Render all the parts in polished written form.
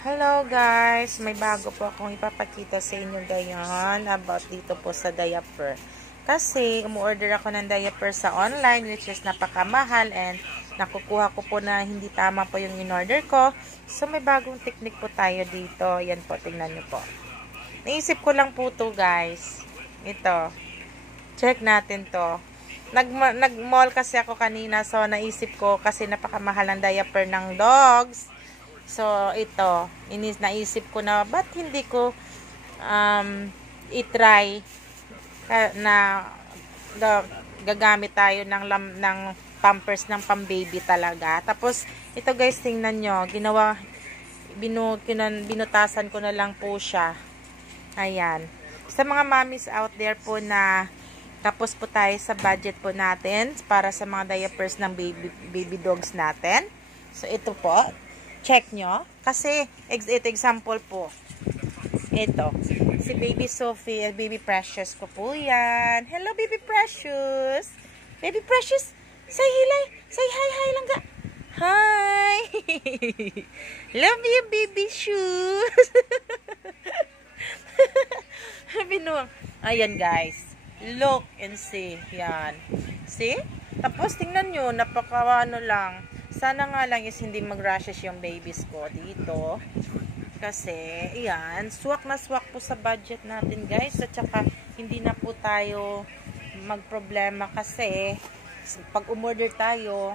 Hello guys, may bago po akong ipapakita sa inyo ngayon about dito po sa diaper. Kasi umorder ako ng diaper sa online which is napakamahal and nakukuha ko po na hindi tama po yung in-order ko. So may bagong technique po tayo dito. Yan po, tingnan nyo po. Naisip ko lang po to guys. Ito. Check natin to. Nag-mall kasi ako kanina, so naisip ko kasi napakamahal ang diaper ng dogs. So, ito, naisip ko na, ba't hindi ko i-try na gagamit tayo ng pampers ng pang-baby talaga. Tapos, ito guys, tingnan nyo, binutasan ko na lang po siya. Ayan. Sa mga mommies out there po na tapos po tayo sa budget po natin para sa mga diapers ng baby dogs natin. So, ito po. Check nyo. Kasi, ito example po. Ito. Si Baby Sophie, Baby Precious ko po yan. Hello, Baby Precious. Baby Precious, say hi lang ka. Hi. Love you, baby shoes. Binuang. Ayan, guys. Look and see. Yan. See? Tapos, tingnan nyo. Napaka-ano lang. Sana nga lang is hindi mag-rashes yung babies ko dito. Kasi, yan, swak na swak po sa budget natin guys. At saka, hindi na po tayo magproblema kasi pag umorder tayo,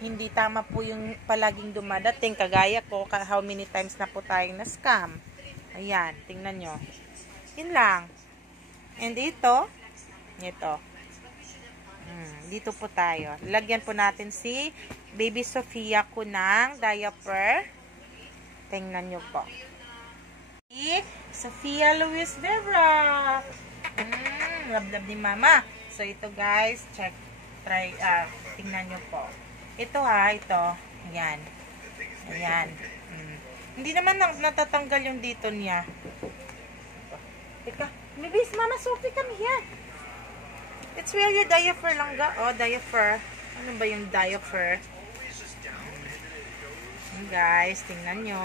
hindi tama po yung palaging dumadating. Kagaya ko, how many times na po tayong na-scam. Ayan, tingnan nyo. Yun lang. And ito. Dito po tayo. Lagyan po natin si Baby Sophia ko ng diaper. Tingnan nyo po. Si Sophia Luis Vera. Love ni mama. So, ito guys. Check. Tingnan nyo po. Ito ito. Ayan. Ayan. Hindi naman natatanggal yung dito niya. Teka. Maybe Mama Sophie, come here. It's really diaper lang ga. Oh, diaper. Ano ba yung diaper? Guys, tingnan nyo.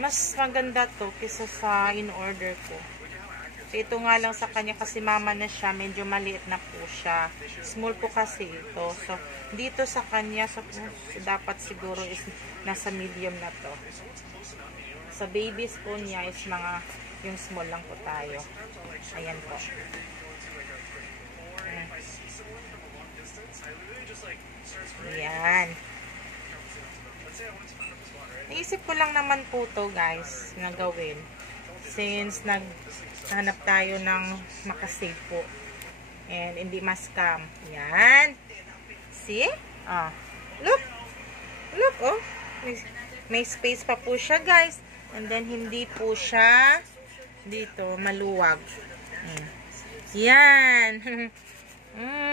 Mas maganda to kaysa sa in-order ko. So, ito nga lang sa kanya kasi mama na siya. Medyo maliit na po siya. Small po kasi ito. So, dito sa kanya, so, dapat siguro is nasa medium na to. Sa babies po niya is mga yung small lang po tayo. Ayan po. Ayan. Naisip ko lang naman po to guys na gawin. Since naghanap tayo ng makasave po. And hindi ma-scam. Ayan. See? Look. Look, oh. May space pa po siya guys. And then hindi po siya dito maluwag. Yan.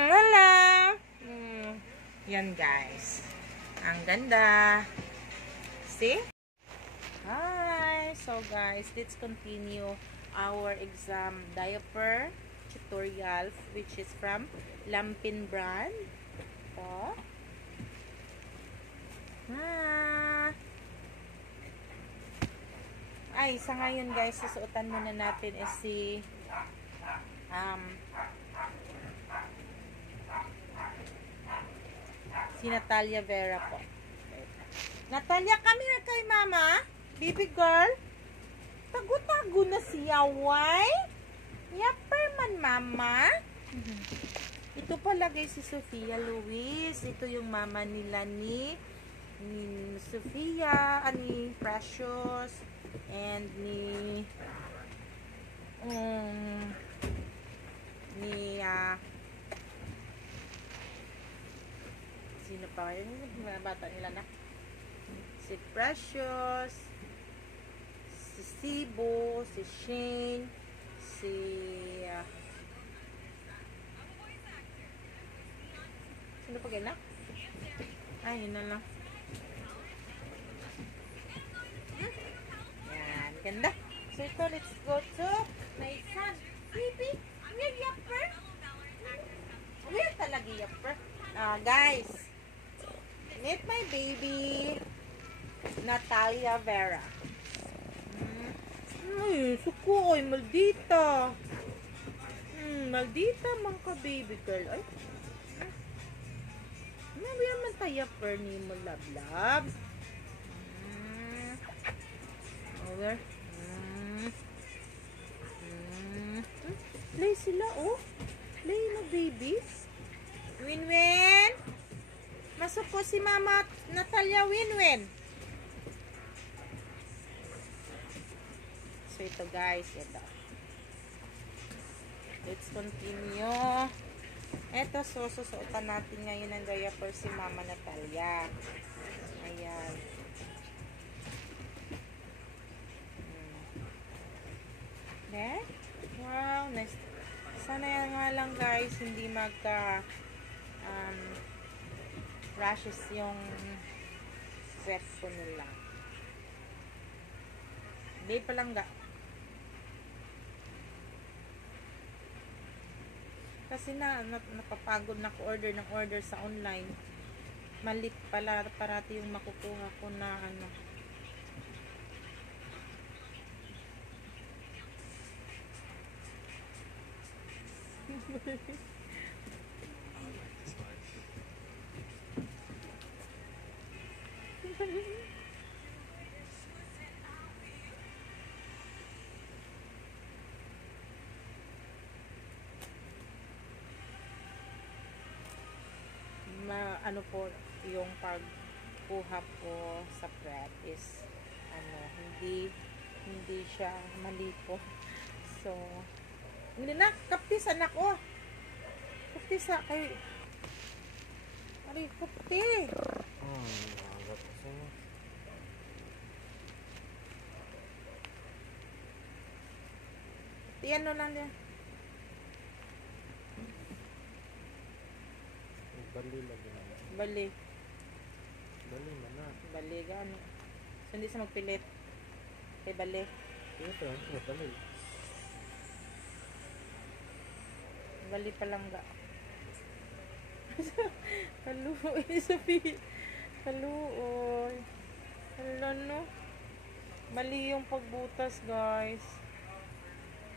Wala. Yan guys. Ang ganda. See? Hi. So guys, let's continue our exam diaper tutorial which is from Lampin brand. Ito. Ay, sa ngayon guys, susuotan muna natin is si Natalia Vera po. Natalia, come here kay mama. Baby girl. Tago-tago na siya, why? Yapper man, mama. Ito pala guys si Sophia Luis. Ito yung mama nila ni Sophia, ni Precious, and ni sino pa yung mga bata nila na? Si Precious, si Sibo, si Shane, si sino pa gana? Ay, yun na lang. Yan, ganda. So ito, let's go to my son. Baby, where yapper? Where talaga yapper? Guys, meet my baby. Natalia Vera. Ay, suko. Ay, maldita. Maldita man ka, baby girl. Ay. Nabi naman tayo per ni mo, love. Over. Play sila, oh. Play na, babies. Winwin. Masuko si Mama Natalia, Winwin. So, ito guys. Ito. Let's continue. Ito, sususuotan natin ngayon ng diaper si Mama Natalia. Ayan. Okay? Wow, nice. Sana yan nga lang guys, hindi magka rashes yung wet po nila. Hindi pa lang ga. Kasi napapagod na ko order ng order sa online. Malit pala parati yung makukuha ko na ano. Ano po yung pagkuha po sa prep is ano, hindi siya mali po. So hindi na kaptis anak ko. Kaptis kay Ari kapti. Tiyan no lang yan. Bali lagi na. Bali Mana. Bali gano. So, hindi sa magpilit. Kay bali. Ito, bali. Bali pa lang ga. Kaluoy, Sophie. Kaluoy. Hala no. Mali yung pagbutas, guys.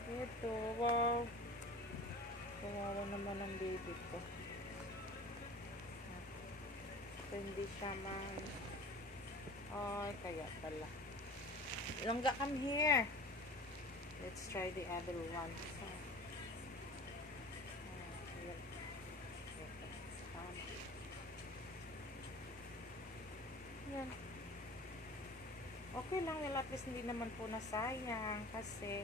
Ito, wow. Kawawa naman ang baby ko. Hindi siya man. Ay, kaya pala. Langga, come here. Let's try the other one. Yan. Okay lang, at least hindi naman po nasayang kasi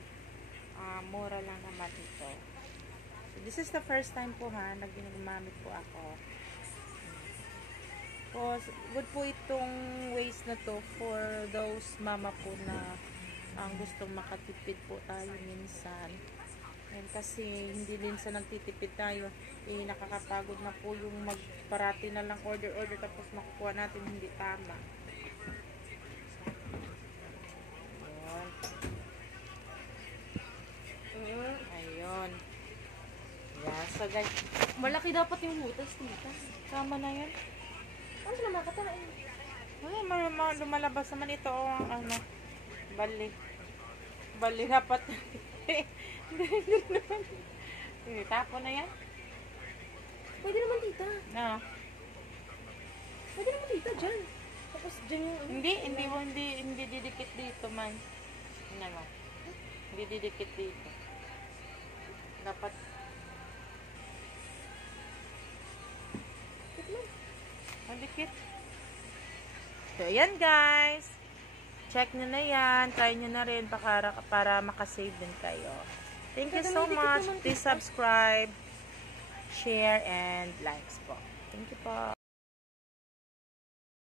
mura lang naman ito. So, this is the first time po ha, nagginamit po ako. Good po itong ways na to for those mama po na ang gustong makatipid po tayo minsan. And kasi hindi minsan nagtitipid tayo, nakakapagod na po yung magparati na lang order tapos makukuha natin hindi tama. Ayun. Yeah, so guys, malaki dapat yung butas, tita. tama na yan. Ano sila makatalain? Ay, lumalabas naman ito. Ano, bali dapat. Hindi, tapo na yan. Pwede naman, tita. No. Pwede naman, tita, dyan. Tapos dyan yung... Hindi didikit dito man. Ano, hindi didikit dito. Dapat. Dikit. So, ayan guys. Check nyo na yan. Try nyo na rin para makasave din kayo. Thank you so much. Please subscribe, share, and likes po. Thank you po.